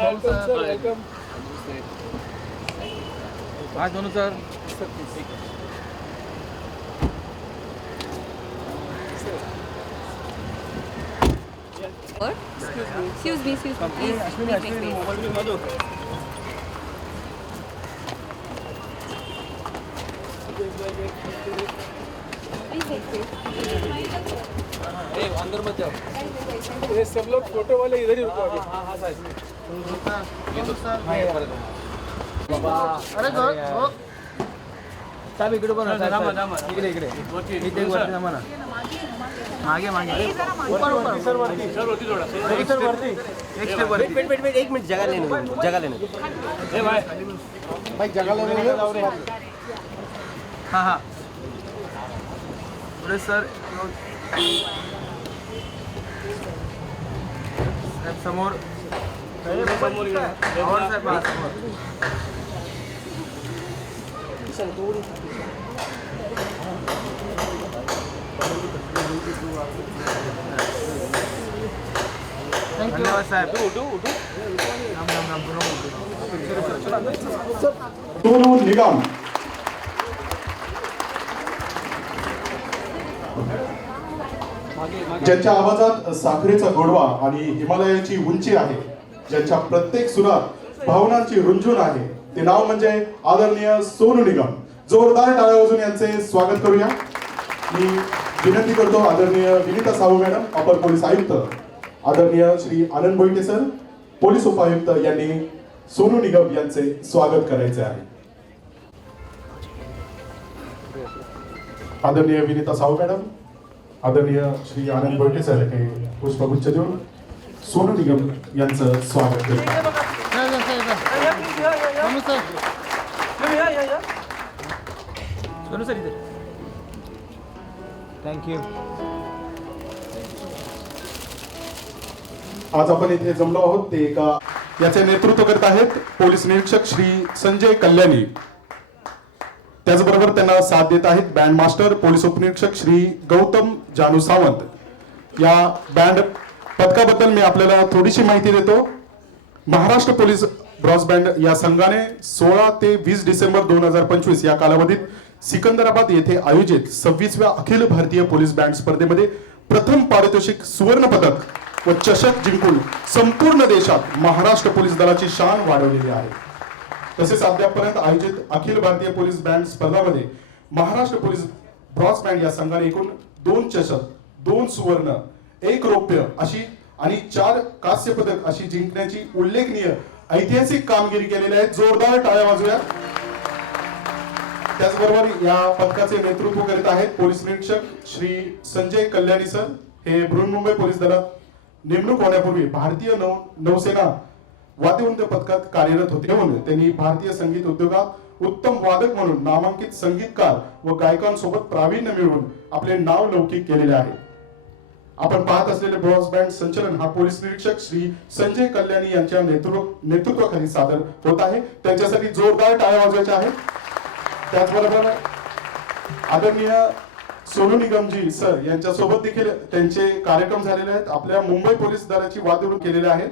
Welcome. आज दोनों sir. Excuse me, please. अंदर मत जाओ. ये सब लोग फोटो वाले इधर ही रुको अभी. हाँ साहब. अरे गो साहेब इकडे पण इकडे इकडे इथे वरती जमा ना. मागे मागे सर वरती एक स्टेप वरती. वेट एक मिनट जगह लेने दो. भाई जगह लेने दो. हां हां. पुढे सर. समोर साहेब धन्यवाद साहेब. सोनू निगम. ज्यांच्या आवाजात साखरेचा गोडवा आणि हिमालयाची उंची आहे, ज्यांच्या प्रत्येक सुरात भावनांची रुंजून आहे, ते नाव म्हणजे आदरणीय सोनू निगम. जोरदार टाळ्या वाजवून यांचे स्वागत करूया. मी विनंती करतो आदरणीय विनीता साहू मॅडम, अपर पोलीस आयुक्त, आदरणीय श्री आनंद बोईटे सर, पोलीस उपायुक्त यांनी सोनू निगम यांचे स्वागत करायचे आहे. आदरणीय विनीता साहू मॅडम, आदरणीय श्री आनंद बोईटे सर हे पुष्पगुच्छ देऊन सोनू निगम यांचं स्वागत करतात. सोनू सर इथे. थँक्यू. आज आपण इथे जमलो आहोत ते एका याचे नेतृत्व करत आहेत पोलीस निरीक्षक श्री संजय कल्याणी. त्याचबरोबर त्यांना साथ देत आहेत बँड मास्टर पोलीस उपनिरीक्षक श्री गौतम जानू सावंत. या बँड पथकाबद्दल मी आपल्याला थोडीशी माहिती देतो. महाराष्ट्र पोलीस ब्रॉस बँड या संघाने 16 ते 20 डिसेंबर 2025 या कालावधीत सिकंदराबाद येथे आयोजित 26व्या अखिल भारतीय पोलीस बँड स्पर्धेमध्ये प्रथम पारितोषिक सुवर्ण पदक व चषक जिंकून संपूर्ण देशात महाराष्ट्र पोलीस दलाची शान वाढवलेली आहे. तसेच अद्यापपर्यंत आयोजित अखिल भारतीय पोलीस बँड स्पर्धामध्ये महाराष्ट्र पोलीस ब्रॉस बँड या संघाने एकूण 2 चषक, 2 सुवर्ण, 1 रौप्य अशी आणि 4 कांस्य पदक अशी जिंकण्याची उल्लेखनीय ऐतिहासिक कामगिरी केलेली आहे. जोरदार टाळ्या वाजवूया. त्याचबरोबर या पथकाचे नेतृत्व करीत आहेत पोलीस निरीक्षक श्री संजय कल्याणी सर. हे बृहन्मुंबई पोलीस दलात नेमणूक होण्यापूर्वी भारतीय नौसेना वाद्यवृंद पथकात कार्यरत होते. म्हणून त्यांनी भारतीय संगीत उद्योगात उत्तम वादक म्हणून नामांकित संगीतकार व गायकांसोबत प्रावीण्य मिळवून आपले नाव लौकिक केलेले आहे. आपण पाहत असलेले ब्रॉस बँड संचलन हा पोलीस निरीक्षक श्री संजय कल्याणी यांच्या नेतृत्वाखाली सादर होत आहे. त्यांच्यासाठी जोरदार टाळ्या वाजवायच्या आहेत. त्याचबरोबर आदरणीय सोनू निगमजी सर यांच्यासोबत देखील त्यांचे कार्यक्रम झालेले आहेत. आपल्या मुंबई पोलीस दलाची वाद्यवृंद केलेले आहेत.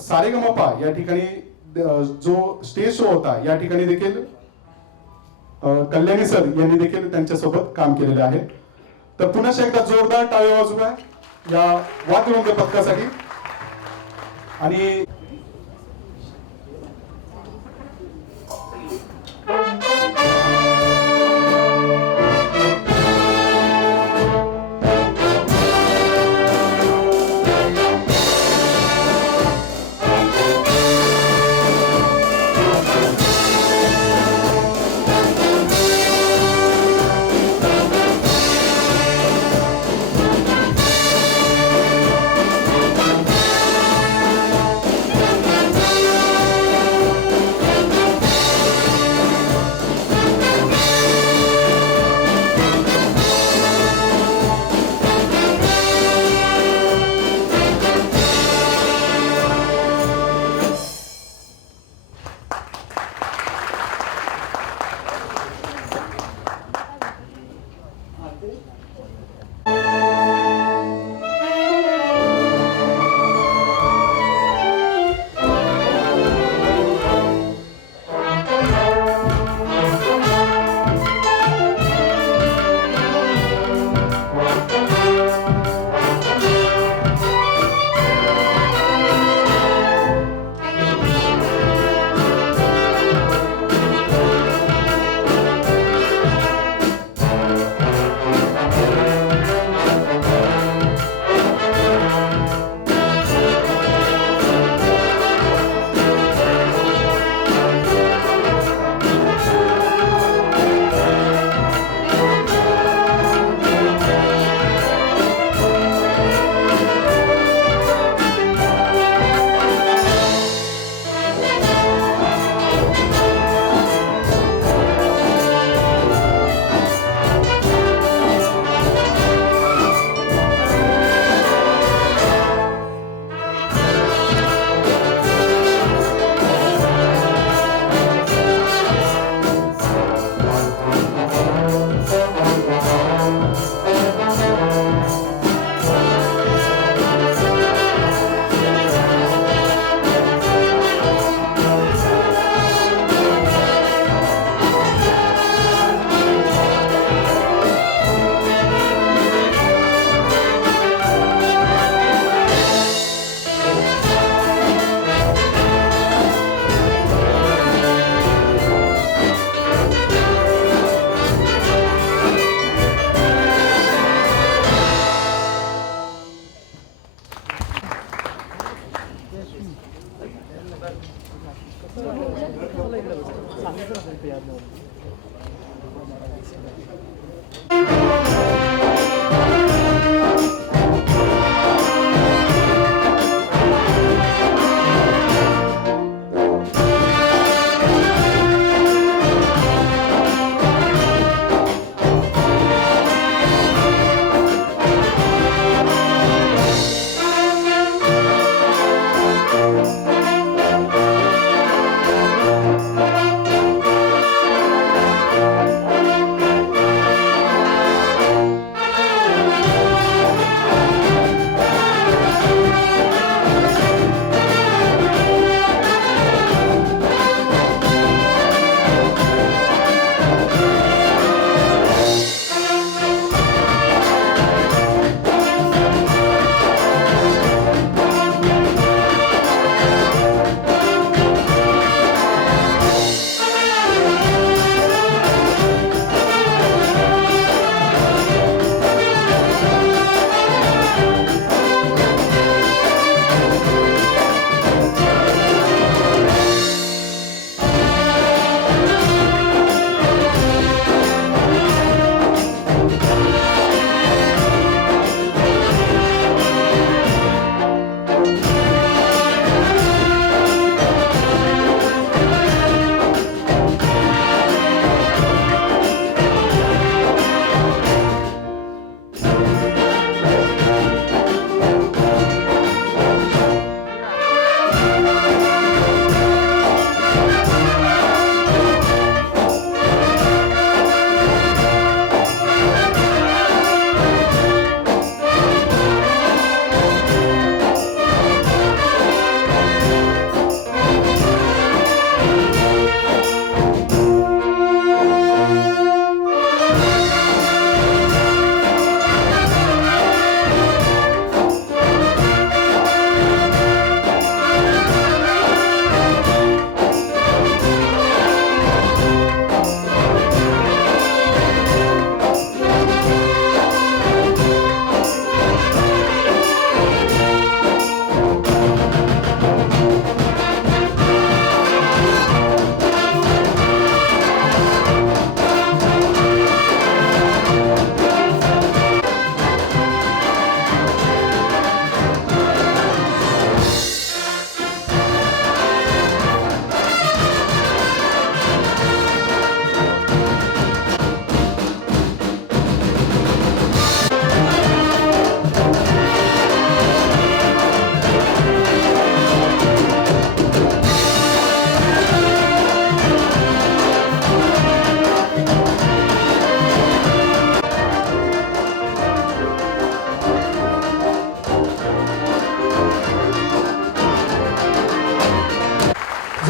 सारेगमपा या ठिकाणी जो स्टेज शो होता या ठिकाणी देखील कल्याणी सर यांनी देखील त्यांच्यासोबत काम केलेले आहे. तर पुन्हा एकदा जोरदार टाळ्या वाजवूया या वाद्यवृंद पथकासाठी. आणि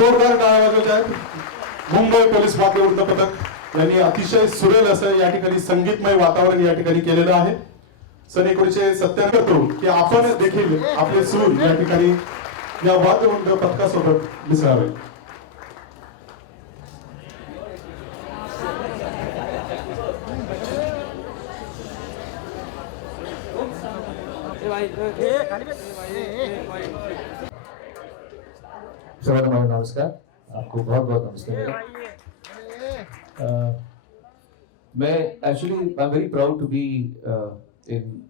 जोरदार टाळ्या वाजवत आहेत मुंबई पोलीस मागे वृत्तपथक यांनी अतिशय सुरेल असं या ठिकाणी संगीतमय वातावरण या ठिकाणी केलेलं आहे. सन 1997 करून की आपण देखील आपले सूर या ठिकाणी या वाद्यवृंद पथकासोबत मिसळावे. सर्वांना नमस्कार. आपको बहुत बहुत नमस्ते. मैं actually I am very proud to be in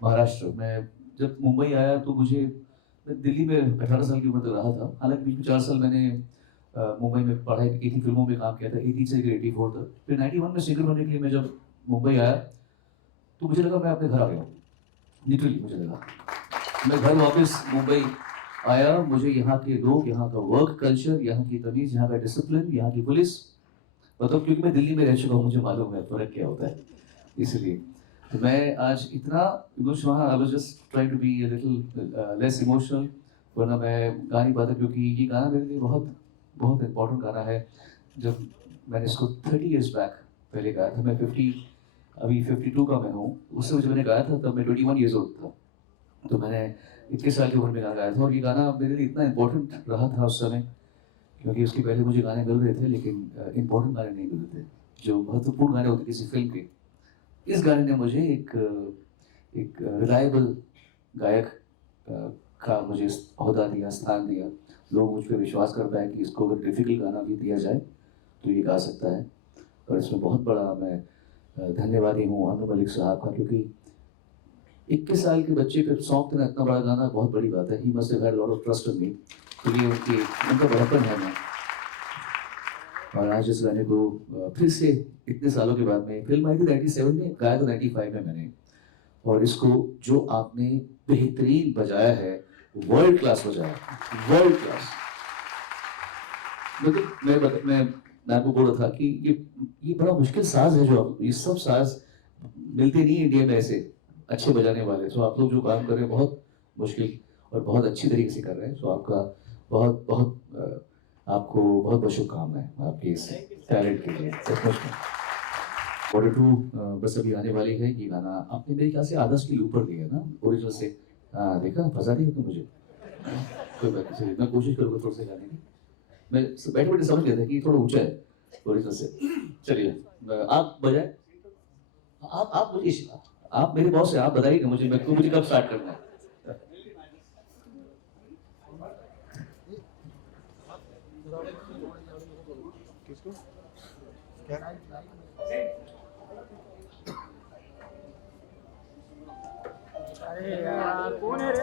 Maharashtra. मैं जब मुंबई आया तो मैं दिल्ली में 18 साल की उम्र तक रहा था. हालांकि बीच में 4 साल मैंने मुंबई में पढ़ाई की थी, फिल्मों में काम किया था 80 से 84 तक. फिर 91 में सिंगर बनने के लिए मैं जब मुंबई आया तो मुझे लगा मैं अपने घर आ गया. लिटरली मुझे लगा मैं घर वापस मुंबई आया. मुझे यहाँ के लोग, यहाँ का वर्क कल्चर, यहाँ की तमीज, यहाँ का डिसिप्लिन, यहाँ की पुलिस, मतलब क्योंकि मैं दिल्ली में रह चुका हूँ, मुझे मालूम है फर्क क्या होता है. इसलिए तो मैं आज इतना emotional, I was just trying to be a little less emotional, वरना मैं गा नहीं पाता. क्योंकि ये गाना मेरे लिए बहुत बहुत इम्पोर्टेंट गाना है. जब मैंने इसको 30 इयर्स बैक पहले गाया था, मैं अभी 52 का मैं हूँ. उससे जब मैंने गाया था तब मैं 21 ईयर्स ओल्ड था. तो मैंने 21 साल की उम्र में गाना गाया था. और ये गाना मेरे लिए इतना इम्पोर्टेंट रहा था उस समय, क्योंकि उसके पहले मुझे गाने मिल रहे थे लेकिन इम्पोर्टेंट गाने नहीं मिल रहे थे, जो महत्वपूर्ण गाने होते किसी फिल्म के. इस गाने ने मुझे एक रिलायबल गायक का मुझे ओहदा दिया, स्थान दिया. लोग मुझ पर विश्वास कर पाए कि इसको अगर डिफिकल्ट गाना भी दिया जाए तो ये गा सकता है। और इसमें बहुत बड़ा मैं धन्यवादी हूँ अनु मलिक साहब का, क्योंकि 21 साल के बच्चे पे सॉन्ग देना इतना बड़ा गाना बहुत बड़ी बात है। He must have had lot of trust in me, तो ये उनका बड़प्पन है। मैं और आज इस गाने को फिर से इतने सालों के बाद में, फिल्म आई थी 97 में, गाया तो 95 में मैंने, और इसको जो आपने बेहतरीन बजाया है, वर्ल्ड क्लास बजाया, वर्ल्ड क्लास। मतलब मैं आपको बोल रहा था कि ये बड़ा मुश्किल साज है, जो आप ये सब साज मिलते नहीं इंडिया में ऐसे अच्छे बजाने वाले। सो आप लोग जो काम कर रहे हैं बहुत मुश्किल और बहुत अच्छी तरीके से कर रहे हैं। सो आपका बहुत बहुत आपको बहुत बहुत शुभकामनाएं आपके इस टैलेंट के लिए। सचमुच में बॉर्डर 2 बस अभी आने वाली है। ये गाना आपने मेरे ख्याल से आधा स्किल ऊपर दिया ना ओरिजिनल से। हाँ देखा, फंसा दिया तो मुझे। कोई बात नहीं, मैं कोशिश करूँगा थोड़ा सा गाने की। मैं बैठे बैठे समझ गया था कि थोड़ा ऊंचा है ओरिजिनल से। चलिए आप बजाए, आप मुझे, आप मेरे बॉस हैं, आप बताइए मुझे मुझे कब स्टार्ट करना है। अरे यार कौन है रे?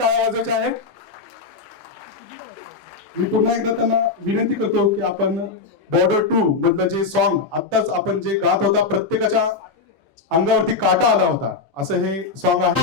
टाळ्या वाजवायच्या आहेत. मी पुन्हा एकदा त्यांना विनंती करतो की आपण बॉर्डर 2 मधलं जे सॉन्ग आत्ताच आपण जे गात होता, प्रत्येकाच्या अंगावरती काटा आला होता, असं हे सॉन्ग आहे.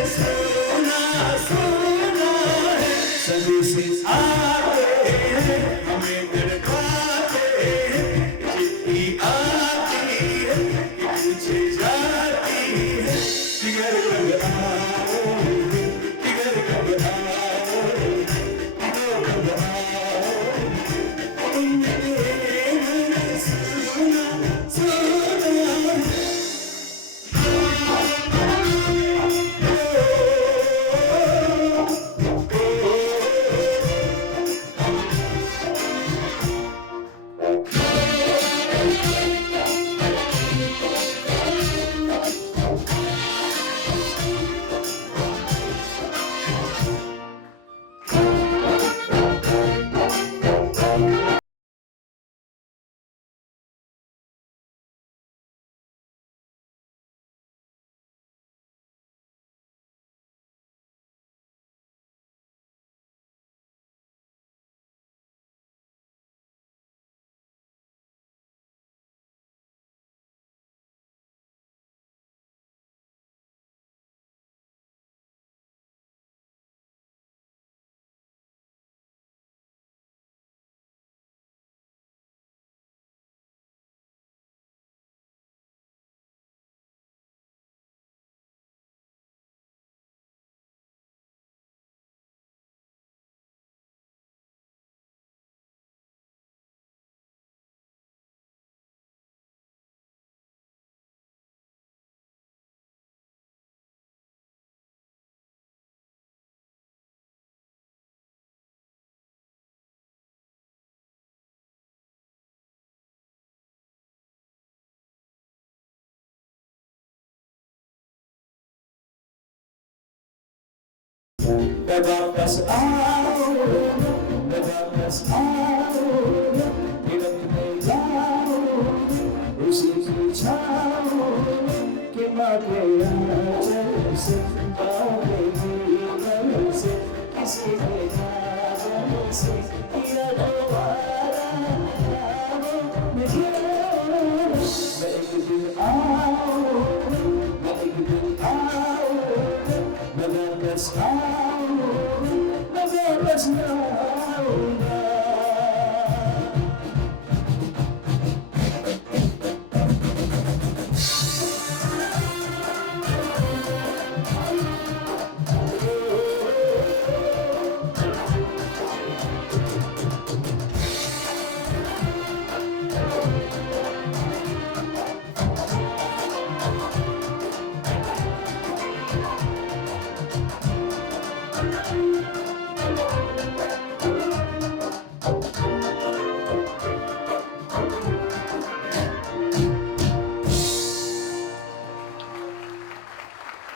सोना मैं वापस आऊंगा, मैं वापस आऊंगा, फिरत में जाऊंगा उसी की छाँव कि माँ के आंचल से पावेगी गम से किसी के नाम से या दोबारा मैं एक दिन आऊंगा, मैं एक दिन आऊंगा, मैं वापस आऊंगा, मैं वापस आऊंगा।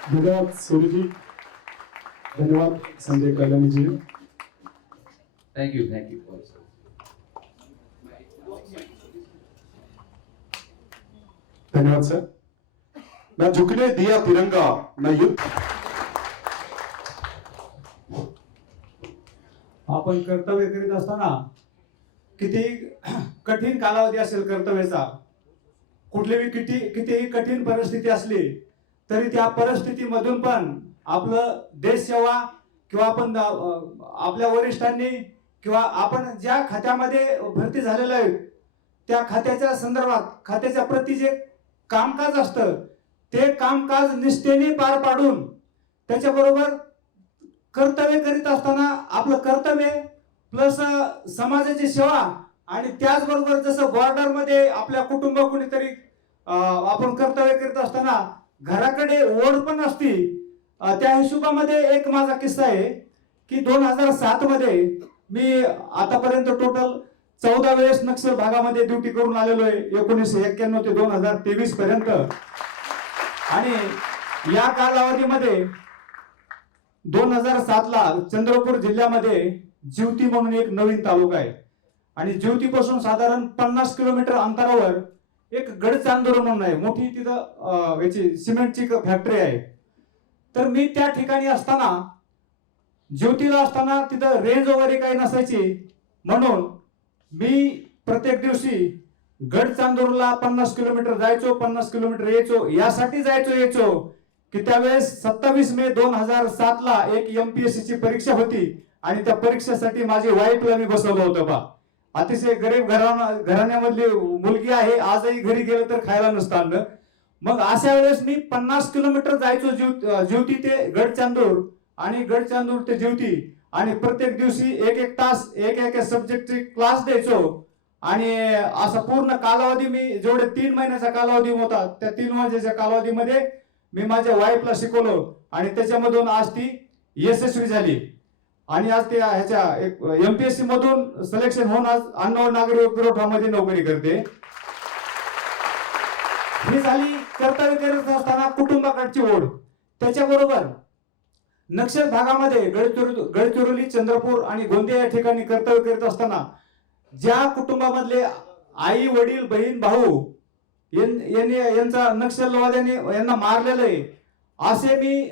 धन्यवाद सोनू जी, धन्यवाद Sanjay Kalyani ji. Thank you thank you. धन्यवाद सर। ना झुकने दिया तिरंगा ना युद्ध। आपण कर्तव्य करीत असताना किती कठीण कालावधी असेल कर्तव्याचा, कुठलीही कितीही कठीण परिस्थिती असली तरी त्या परिस्थितीमधून पण आपलं देश सेवा किंवा आपण आपल्या वरिष्ठांनी किंवा आपण ज्या खात्यामध्ये भरती झालेलो आहे त्या खात्याच्या संदर्भात खात्याच्या प्रती जे कामकाज असतं ते कामकाज निष्ठेने पार पाडून त्याच्याबरोबर कर्तव्य करीत असताना आपलं कर्तव्य प्लस समाजाची सेवा आणि त्याचबरोबर जसं बॉर्डरमध्ये आपल्या कुटुंब कुणीतरी आपण कर्तव्य करीत असताना घराकडे ओढ पण असती। त्या हिशोबामध्ये एक माझा किस्सा आहे की 2007 मध्ये मी आतापर्यंत टोटल 14 वेळेस नक्षल भागामध्ये ड्युटी करून आलेलो आहे 1991 ते 2023 पर्यंत। आणि या कालावधीमध्ये 2007 ला चंद्रपूर जिल्ह्यामध्ये जिवती म्हणून एक नवीन तालुका आहे आणि जिवतीपासून साधारण 50 किलोमीटर अंतरावर एक गडचांदूर म्हणून आहे, मोठी तिथं याची सिमेंटची फॅक्टरी आहे। तर मी त्या ठिकाणी असताना ज्योतीला असताना तिथं रेंज वगैरे काही नसायची म्हणून मी प्रत्येक दिवशी गडचांदूरला 50 किलोमीटर जायचो, 50 किलोमीटर यायचो। यासाठी यायचो की त्यावेळेस 27 मे 2007 ला एक MPSC ची परीक्षा होती आणि त्या परीक्षेसाठी माझी वाईफला मी बसवलं होतं बा। अतिशय गरीब घराण्यामधली मुलगी आहे, आजही घरी गेलं तर खायला नसतं अन्न। मग अशा वेळेस मी 50 किलोमीटर जायचो ज्योती ते गडचांदूर आणि गडचांदूर ते ज्योती आणि प्रत्येक दिवशी एक तास एक सब्जेक्टचे क्लास द्यायचो आणि असा पूर्ण कालावधी मी जेवढे 3 महिन्याचा कालावधी होता त्या 3 महिन्याच्या कालावधीमध्ये मी माझ्या वाईफला शिकवलो आणि त्याच्यामधून आज ती यशस्वी झाली आणि आज ते ह्याच्या MPSC मधून सिलेक्शन होऊन आज अन्न व नागरी पुरवठामध्ये नोकरी करते। ही झाली कर्तव्य करत असताना कुटुंबाकडची ओढ। त्याच्याबरोबर नक्षल भागामध्ये गडचिरोली, चंद्रपूर आणि गोंदिया या ठिकाणी कर्तव्य करीत असताना ज्या कुटुंबामधले आई वडील बहीण भाऊ यांचा नक्षलवाद्यांनी यांना मारलेलं आहे असे मी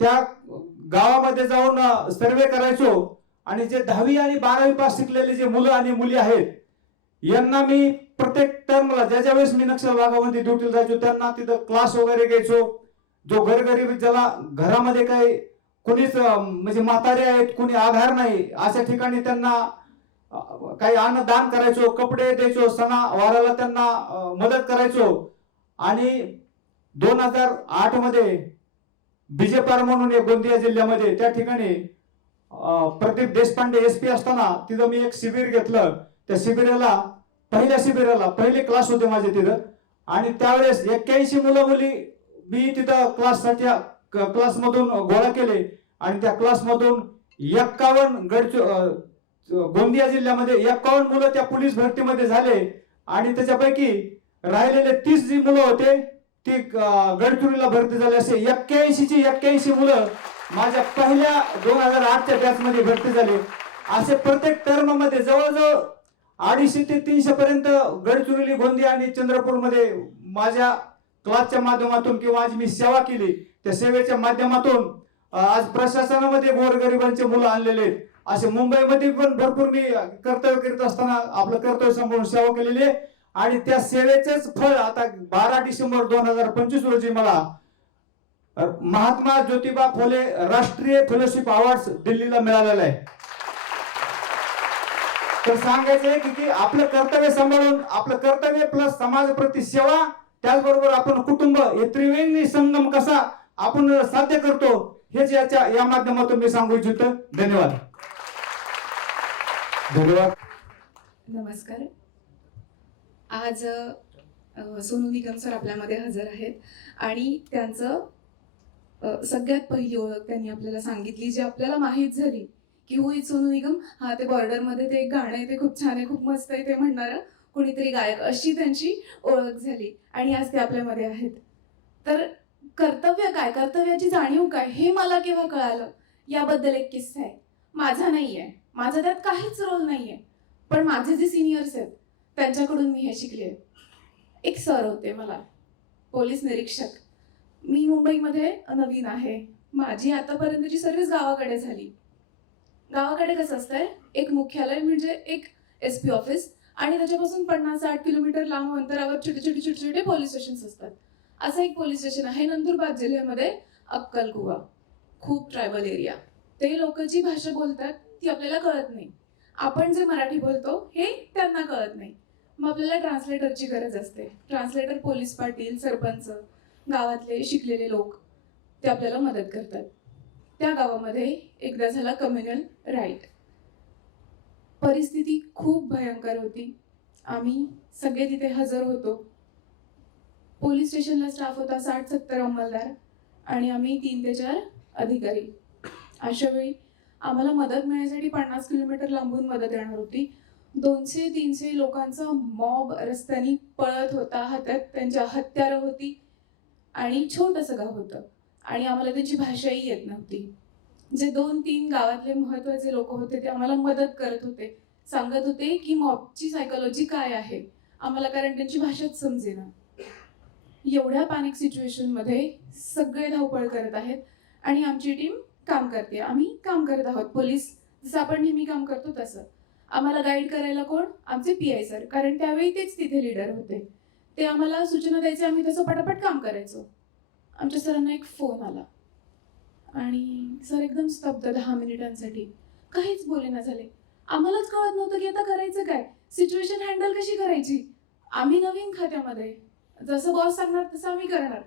त्या गावामध्ये जाऊन सर्वे करायचो आणि जे 10वी आणि 12वी पास शिकलेले जे मुलं आणि मुली आहेत यांना मी प्रत्येक टर्मला ज्या वेळेस मी नक्षल भागामध्ये ड्युटीला जायचो त्यांना तिथं क्लास वगैरे घ्यायचो। जो गरगरीब ज्याला घरामध्ये काही कोणीच म्हणजे म्हातारे आहेत, कोणी आधार नाही अशा ठिकाणी त्यांना काही अन्नदान करायचो, कपडे द्यायचो, सणावाराला त्यांना मदत करायचो। आणि 2008 मध्ये बिजेपार म्हणून एक गोंदिया जिल्ह्यामध्ये त्या ठिकाणी प्रदीप देशपांडे SP असताना तिथं मी एक शिबिर घेतलं। त्या शिबिराला पहिले क्लास होते माझे तिथं आणि त्यावेळेस 81 मुलं मुली मी तिथं क्लास मधून गोळा केले आणि त्या क्लास मधून 51 गोंदिया जिल्ह्यामध्ये 51 मुलं त्या पोलीस भरतीमध्ये झाले आणि त्याच्यापैकी राहिलेले 30 जी मुलं होते ती गडचिरोलीला भरती झाले। असे 81 ची 81 मुलं माझ्या पहिल्या 2008च्या बॅचमध्ये भरती झाली. असे प्रत्येक टर्म मध्ये जवळजवळ 250 ते 300 पर्यंत गडचिरोली, गोंदिया आणि चंद्रपूरमध्ये माझ्या क्लासच्या माध्यमातून किंवा आज मी सेवा केली त्या सेवेच्या माध्यमातून आज प्रशासनामध्ये गोरगरिबांचे मुलं आणलेले आहेत. असे मुंबईमध्ये पण भरपूर मी कर्तव्य करीत असताना आपलं कर्तव्य सांभाळून सेवा केलेली आहे आणि त्या सेवेचेच फळ आता 12 डिसेंबर 2025 रोजी मला महात्मा ज्योतिबा फुले राष्ट्रीय फेलोशिप अवॉर्ड दिल्लीला मिळालेला आहे. तर सांगायचं आहे की आपलं कर्तव्य सांभाळून आपलं कर्तव्य प्लस समाजाप्रती सेवा त्याचबरोबर आपण कुटुंब हे त्रिवेणी संगम कसा आपण साध्य करतो हेच या माध्यमातून मी सांगू इच्छितो. धन्यवाद. धन्यवाद. नमस्कार. आज सोनू निगम सर आपल्यामध्ये हजर आहेत आणि त्यांचं सगळ्यात पहिली ओळख त्यांनी आपल्याला सांगितली जी आपल्याला माहीत झाली की हो इज सोनू निगम. हा ते बॉर्डरमध्ये ते एक गाणं आहे ते खूप छान आहे, खूप मस्त आहे, ते म्हणणारं कोणीतरी गायक, अशी त्यांची ओळख झाली आणि आज ते आपल्यामध्ये आहेत. तर कर्तव्य काय, कर्तव्याची जाणीव काय हे मला केव्हा कळालं याबद्दल एक किस्सा आहे. माझा नाही आहे, माझा त्यात काहीच रोल नाही आहे, पण माझे जे सिनियर्स आहेत त्यांच्याकडून मी हे शिकले. एक सर होते मला पोलीस निरीक्षक. मी मुंबईमध्ये नवीन आहे, माझी आतापर्यंतची सर्व्हिस गावाकडे झाली. गावाकडे कसं असतंय, एक मुख्यालय म्हणजे एक SP ऑफिस आणि त्याच्यापासून 50-60 किलोमीटर लांब अंतरावर छोटे छोटे पोलीस स्टेशन्स असतात. असं एक पोलीस स्टेशन आहे नंदुरबार जिल्ह्यामध्ये, अक्कलकुवा. खूप ट्रायबल एरिया. ते लोक जी भाषा बोलतात ती आपल्याला कळत नाही, आपण जे मराठी बोलतो हे त्यांना कळत नाही. मग आपल्याला ट्रान्सलेटरची गरज असते. ट्रान्सलेटर पोलीस पाटील, सरपंच, गावातले शिकलेले लोक ते आपल्याला मदत करतात. त्या गावामध्ये एकदा झाला कम्युनल राईट. परिस्थिती खूप भयंकर होती. आम्ही सगळे तिथे हजर होतो. पोलीस स्टेशनला स्टाफ होता 60-70 अंमलदार आणि आम्ही 3 ते 4 अधिकारी. अशा वेळी आम्हाला मदत मिळण्यासाठी 50 किलोमीटर लांबून मदत येणार होती. 200-300 लोकांचा मॉब रस्त्याने पळत होता, हातात त्यांच्या हत्यारं होती आणि छोटंसं गाव होतं आणि आम्हाला त्यांची भाषाही येत नव्हती. जे 2-3 गावातले महत्त्वाचे लोक होते ते आम्हाला मदत करत होते, सांगत होते की मॉबची सायकोलॉजी काय आहे आम्हाला, कारण त्यांची भाषाच समजेना. एवढ्या पॅनिक सिच्युएशनमध्ये सगळे धावपळ करत आहेत आणि आमची टीम काम करते. आम्ही काम करत आहोत, पोलीस जसं आपण नेहमी काम करतो तसं. आम्हाला गाईड करायला कोण, आमचे PI सर, कारण त्यावेळी तेच तिथे लीडर होते. ते आम्हाला सूचना द्यायचे, आम्ही तसं पटापट काम करायचो. आमच्या सरांना एक फोन आला आणि सर एकदम स्तब्ध 10 मिनिटांसाठी काहीच बोलेना झाले. आम्हालाच कळत नव्हतं की आता करायचं काय, सिच्युएशन हँडल कशी करायची. आम्ही नवीन खात्यामध्ये, जसं बॉस सांगणार तसं आम्ही करणार,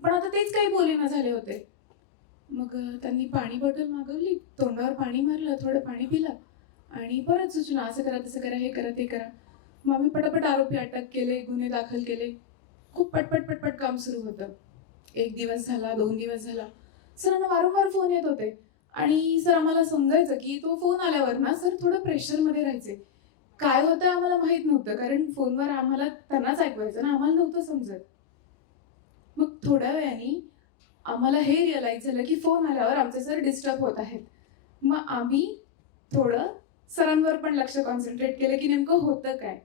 पण आता तेच काही बोलेना झाले होते. मग त्यांनी पाणी बॉटल मागवली, तोंडावर पाणी मारलं, थोडं पाणी पिलं आणि परत सूचना, असं करा, तसं करा, हे करा, ते करा. मग आम्ही पटापट आरोपी अटक केले, गुन्हे दाखल केले. खूप पटपट काम सुरू होतं. 1 दिवस झाला, 2 दिवस झाला, सरांना वारंवार फोन येत होते आणि सर आम्हाला समजायचं की तो फोन आल्यावर ना सर थोडं प्रेशरमध्ये राहायचे. काय होतं आम्हाला माहीत नव्हतं, कारण फोनवर आम्हाला त्यांनाच ऐकवायचं ना, आम्हाला नव्हतं समजत. मग थोड्या वेळाने आम्हाला हे रिअलाइज झालं की फोन आल्यावर आमचे सर डिस्टर्ब होत आहेत. मग आम्ही थोडं सरांवर पण लक्ष कॉन्सन्ट्रेट केलं की नेमकं होतं काय.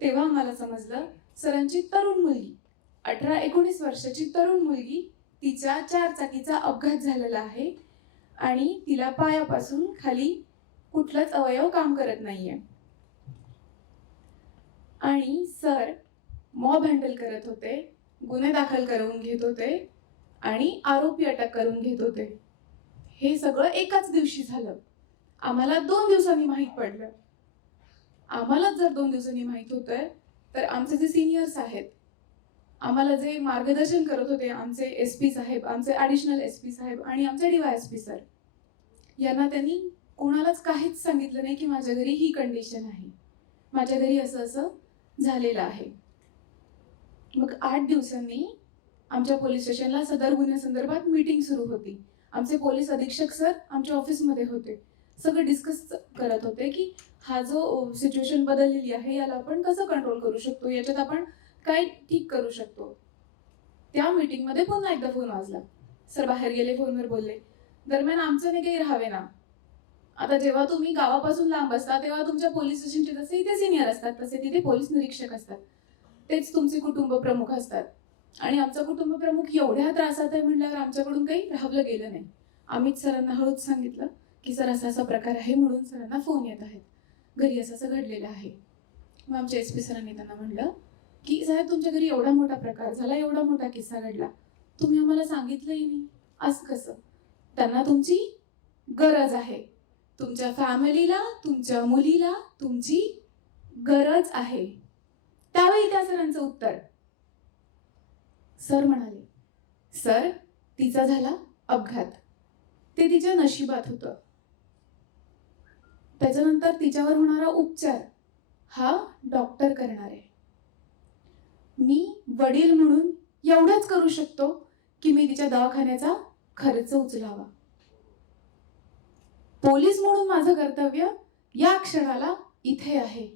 तेव्हा आम्हाला समजलं सरांची तरुण मुलगी, 18-19 वर्षाची तरुण मुलगी, तिच्या 4 चाकीचा अपघात झालेला आहे आणि तिला पायापासून खाली कुठलाच अवयव काम करत नाहीये आणि सर मॉब हँडल करत होते, गुन्हे दाखल करून घेत होते आणि आरोपी अटक करून घेत होते. हे सगळं एकाच दिवशी झालं. आम्हाला 2 दिवसांनी माहीत पडलं. आम्हालाच जर 2 दिवसांनी माहीत होतंय तर आमचे जे सिनियर्स आहेत, आम्हाला जे मार्गदर्शन करत होते, आमचे SP साहेब, आमचे ॲडिशनल SP साहेब आणि आमचे DYSP सर, यांना त्यांनी कोणालाच काहीच सांगितलं नाही की माझ्या घरी ही कंडिशन आहे, माझ्या घरी असं झालेलं आहे. मग 8 दिवसांनी आमच्या पोलीस स्टेशनला सदर गुन्ह्यासंदर्भात मीटिंग सुरू होती. आमचे पोलीस अधीक्षक सर आमच्या ऑफिसमध्ये होते. सगळं डिस्कस करत होते की हा जो सिच्युएशन बदललेली आहे याला आपण कसं कंट्रोल करू शकतो, याच्यात आपण काय ठीक करू शकतो. त्या मीटिंगमध्ये पुन्हा एकदा फोन वाजला. सर बाहेर गेले, फोनवर बोलले, दरम्यान आमचं नाही काही राहावे ना. आता जेव्हा तुम्ही गावापासून लांब असता तेव्हा तुमच्या पोलीस स्टेशनचे जसे इथे सिनियर असतात तसे तिथे पोलीस निरीक्षक असतात. तेच तुमचे कुटुंब प्रमुख असतात. आणि आमचा कुटुंब प्रमुख एवढ्या त्रासात आहे म्हणल्यावर आमच्याकडून काही राहवलं गेलं नाही. आम्हीच सरांना हळूच सांगितलं की सर असा असा प्रकार आहे म्हणून सरांना फोन येत आहेत, घरी असं असं घडलेलं आहे. मग आमच्या SP सरांनी त्यांना म्हणलं की साहेब तुमच्या घरी एवढा मोठा प्रकार झाला, एवढा मोठा किस्सा घडला, तुम्ही आम्हाला सांगितलंही नाही, असं कसं? त्यांना तुमची गरज आहे, तुमच्या फॅमिलीला, तुमच्या मुलीला तुमची गरज आहे. त्यावेळी त्या सरांचं उत्तर, सर म्हणाले, सर तिचा झाला अपघात, ते तिच्या नशिबात होतं. त्याच्यानंतर तिच्यावर होणारा उपचार हा डॉक्टर करणार आहे. मी वडील म्हणून एवढंच करू शकतो की मी तिच्या दवाखान्याचा खर्च उचलावा. पोलीस म्हणून माझं कर्तव्य या क्षणाला इथे आहे.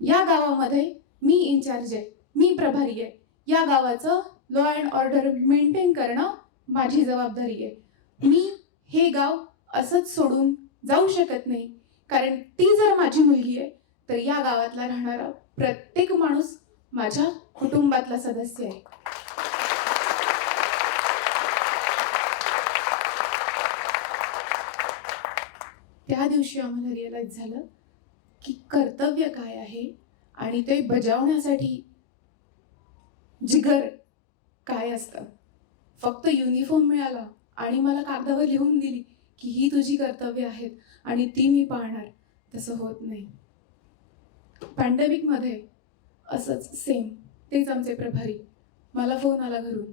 या गावामध्ये मी इन्चार्ज आहे, मी प्रभारी आहे. या गावाचं लॉ अँड ऑर्डर मेंटेन करणं माझी जबाबदारी आहे. मी हे गाव असंच सोडून जाऊ शकत नाही, कारण ती जर माझी मुलगी आहे तर या गावातला राहणारा प्रत्येक माणूस माझ्या कुटुंबातला सदस्य आहे. त्या दिवशी आम्हाला रिअलाइज झालं की कर्तव्य काय आहे आणि ते बजावण्यासाठी जिगर काय असतं. फक्त युनिफॉर्म मिळाला आणि मला कागदावर लिहून दिली की ही तुझी कर्तव्य आहेत आणि ती मी पाळणार, तसं होत नाही. पॅन्डेमिकमध्ये असंच सेम, तेच आमचे प्रभारी. मला फोन आला घरून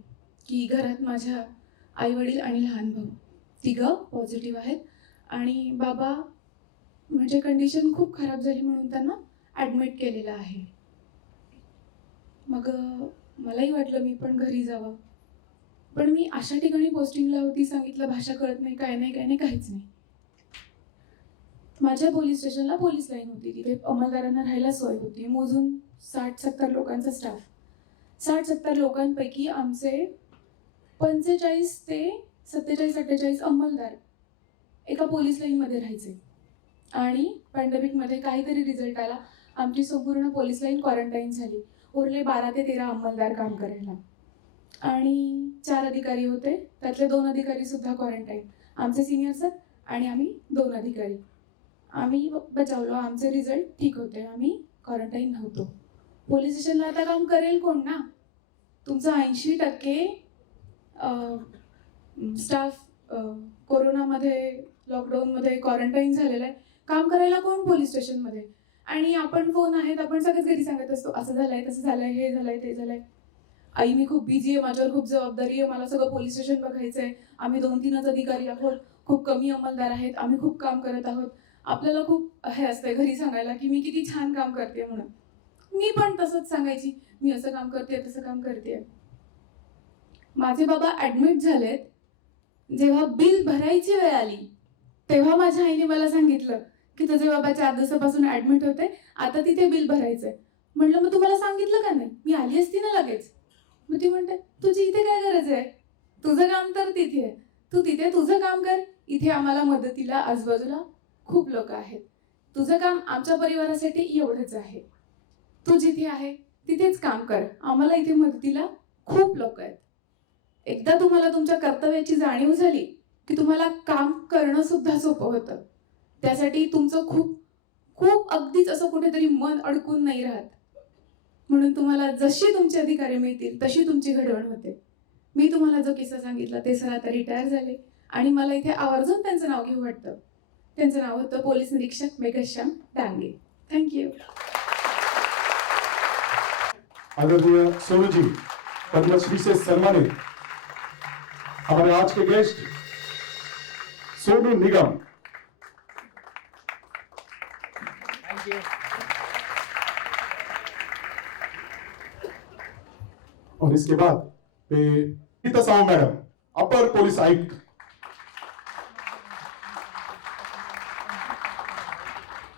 की घरात माझ्या आईवडील आणि लहान भाऊ तिघं पॉझिटिव्ह आहेत आणि बाबा म्हणजे कंडिशन खूप खराब झाली म्हणून त्यांना ॲडमिट केलेलं आहे. मग मलाही वाटलं मी पण घरी जावं, पण मी अशा ठिकाणी पोस्टिंगला होती, सांगितलं भाषा कळत नाही, काय नाही, काहीच नाही. माझ्या पोलीस स्टेशनला पोलीस लाईन होती, तिथे अंमलदारांना राहायला सोय होती. मोजून 60-70 लोकांचा स्टाफ. 60-70 लोकांपैकी आमचे 45 ते 47-48 अंमलदार एका पोलीस लाईनमध्ये राहायचे. आणि पॅन्डेमिकमध्ये काहीतरी रिझल्ट आला, आमची संपूर्ण पोलीस लाईन क्वारंटाईन झाली. उरले 12 ते 13 अंमलदार काम करायला आणि 4 अधिकारी होते, त्यातले 2 अधिकारी सुद्धा क्वारंटाईन. आमचे सिनियर सर आणि आम्ही 2 अधिकारी. आम्ही बचावलो, आमचे रिझल्ट ठीक होते, आम्ही क्वारंटाईन नव्हतो. पोलीस स्टेशनला आता काम करेल कोण ना? तुमचं 80% स्टाफ कोरोनामध्ये, लॉकडाऊनमध्ये क्वारंटाईन झालेला आहे. काम करायला कोण पोलीस स्टेशनमध्ये? आणि आपण फोन आहेत, आपण सगळेच घरी सांगत असतो, असं झालंय, तसं झालंय, हे झालंय, ते झालंय. आई मी खूप बिझी आहे, माझ्यावर खूप जबाबदारी आहे, मला सगळं पोलीस स्टेशन बघायचं आहे, आम्ही 2-3च अधिकारी आहोत, खूप कमी अंमलदार आहेत, आम्ही खूप काम करत आहोत. आपल्याला खूप हे असतंय घरी सांगायला की मी किती छान काम करते म्हणून. मी पण तसंच सांगायची, मी असं काम करते, तसं काम करते. माझे बाबा ॲडमिट झालेत, जेव्हा बिल भरायची वेळ आली तेव्हा माझ्या आईने मला सांगितलं की तुझे बाबा 4 दिवसापासून ॲडमिट होते, आता तिथे बिल भरायचंय. म्हटलं मग तुम्हाला सांगितलं का नाही? मी आली असती ना लगेच. मग ती म्हणते तुझी इथे काय गरज आहे, तुझं काम तर तिथे आहे, तू तिथे तुझं काम कर, इथे आम्हाला मदतीला आजूबाजूला खूप लोक आहेत, तुझं काम आमच्या परिवारासाठी एवढंच आहे, तू जिथे आहे तिथेच काम कर, आम्हाला इथे मदतीला खूप लोक आहेत. एकदा तुम्हाला तुमच्या कर्तव्याची जाणीव झाली की तुम्हाला काम करणं सुद्धा सोपं होतं. त्यासाठी तुमचं खूप खूप अगदीच असं कुठेतरी मन अडकून नाही राहत. म्हणून तुम्हाला जशी तुमचे अधिकारी मिळतील तशी तुमची घडवण होते. मी तुम्हाला जो किस्सा सांगितला ते सर आता रिटायर झाले आणि मला इथे आवर्जून त्यांचं नाव घेऊ वाटतं. त्यांचं नाव होतं पोलीस निरीक्षक मेघश्याम डांगे. थँक्यू. आदरणीय सोनू जी, पद्मश्री से सम्मानित हमारे आज के गेस्ट सोनू निगम. और इसके बाद विनीता साहू मैडम, अपर पुलिस आयुक्त.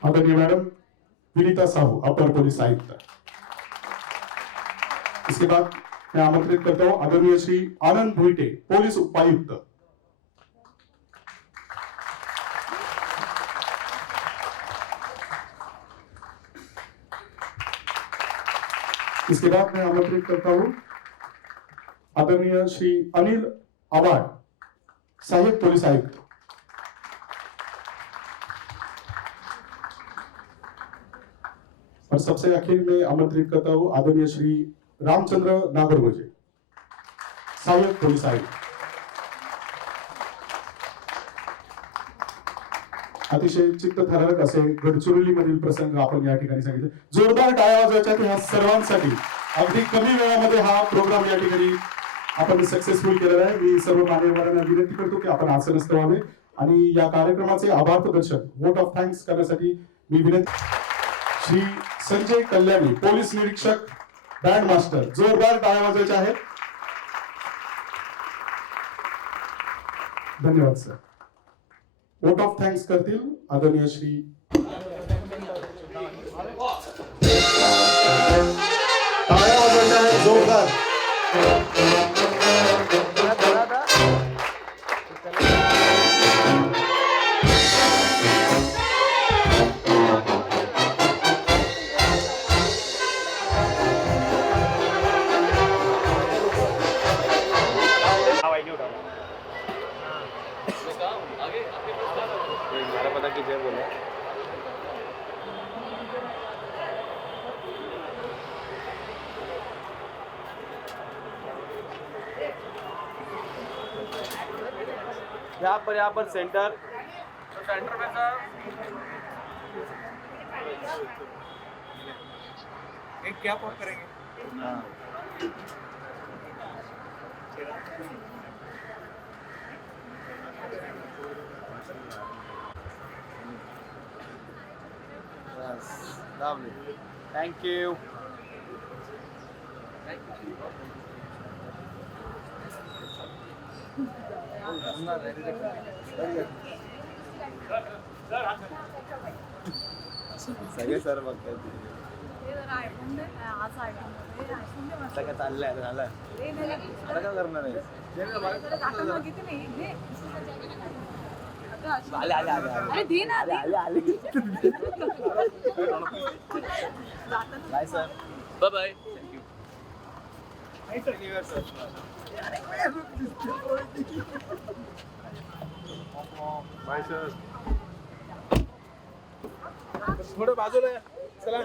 आदरणीय मैडम विनीता साहू, अपर पुलिस आयुक्त. इसके बाद मैं आमंत्रित करता हूं आदरणीय श्री आनंद भुईटे, पुलिस उपायुक्त. इसके बाद मैं आमंत्रित करता हूं आदरणीय श्री अनिल आवाड, सहायक पुलिस आयुक्त। और सबसे आखिर में आमंत्रित करता हूं आदरणीय श्री रामचंद्र नागरगोजे, सहायक पुलिस आयुक्त। अतिशय चित्तथरारक असे गडचिरोली मधील प्रसंग आपण या ठिकाणी सांगितले। जोरदार टाळ्या वाजवायच्या ह्या सर्वांसाठी। अगदी कमी वेळामध्ये हा प्रोग्राम या ठिकाणी आपण सक्सेसफुल केलेला आहे। मी सर्व मान्यवरांना विनंती करतो की आपण आसनस्थ व्हावे आणि या कार्यक्रमाचे आभार प्रदर्शन वोट ऑफ थँक्स करण्यासाठी मी विनंती। श्री संजय कल्याणी, पोलीस निरीक्षक, बँड मास्टर, जोरदार टाळ्या वाजवायच्या आहेत। धन्यवाद सर। वोट ऑफ थँक्स करतील आदरणीय श्री टाळ्या वाजवायच्या आहेत जोरदार। यहाँ पर सेंटर सेंटर में सर एक क्या कॉल करेंगे? Thank you. सगळे सर बघतात आता काय चाललंय, आता झालं, आता काय करणार आहे? आले आले आले आले आले आले bye sir, bye bye, thank you sir. Bye sir, थोडं बाजूला चला।